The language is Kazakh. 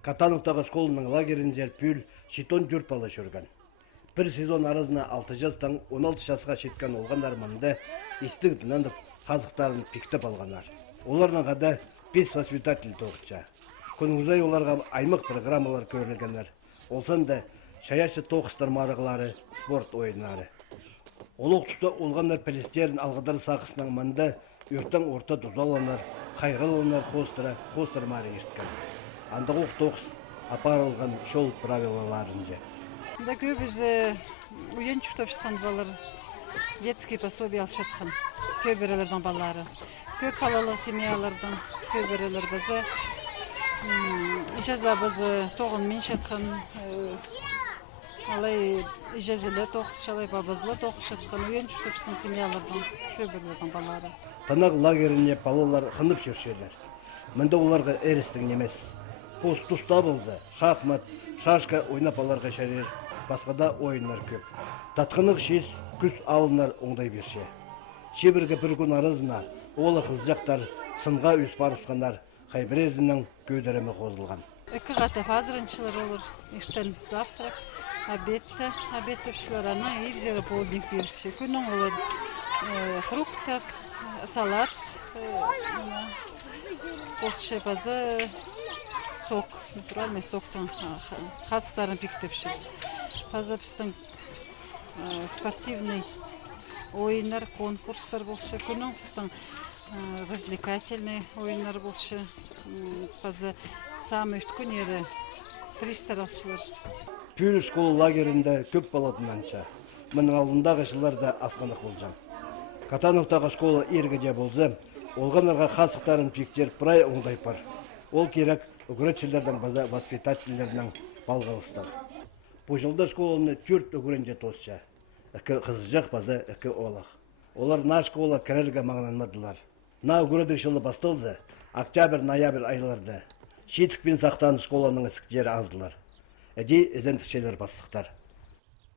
Катановтағы школының лагерінде пүл шитон жүрп бала жүрген. Bir сезон арызына 6 жастан 16 жасқа жеткен олғандар мында истік дынанып қазықтарын пиктеп алғанар. Оларның ғада 5 воспитатель тоғытша. Күніңізай оларға аймақ программалар көрілгенler. Олсан да шаяшы тоғыстар марығылары, спорт ойынары. Олық тұста олғандар пәлестерін алғадар сақысынан мында өрттен орта дұзаланар, қайрыланар қостыр мары ерткен. Андық тоғыс апарылған шол правилаларынжа. Да көбіз үйен жүктіп шыққан балар детский пособие алып жатқан сөйберелердің балары. Көп балалы семьялардан сөйберелер бізі ижаза бізі тоғын мен жатқан алай ижазелі тоқчалай бабызлы тоқ жатқан үйен жүктіп шыққан семьялардан сөйберелердің балары. Танақ лагеріне балалар қынып жүршелер. Мында оларға әрістің емес. Пост тұста болды, шахмат, шашка ойнап аларға шәрер, басқада ойынлар көп. Татқынық шес күз алынар оңдай берше. Шебірге бір күн арызына, олы қызжақтар, сынға үс барысқандар, қайбірезінің көдерімі қозылған. Екі қатап азырыншылар олар, ештен завтрак, обедтепшілер ана, ебзері полдник беріші. Күнің олар фруктар, салат, болшы базы, сок, натуральный соктан қазықтарын пиктеп ішіміз. Қазір біздің спортивный ойындар, конкурстар болшы. Күнің біздің развлекательный ойындар болшы. Қазір самый үткін ері пристар алшылар. Пүл школ лагерінде көп баладынанша. Мұның алдындағы жыларда асқанық болжам. Катановтағы школа ергеде болзы, олғанарға қасықтарын пиктер прай оңдай пар. Ол керек үгіретшілердің база воспитательлерінің балғалыстар. Бұл жылда школаны 4 үгіренже тосша. Үкі қызжақ база үкі олақ. Олар на школа кірерге мағынанмадылар. На үгіредік жылы бастылды, октябрь-ноябрь айларда. Шетікпен сақтан школаның ісіктері аздылар. Әдей ізентікшелер бастықтар.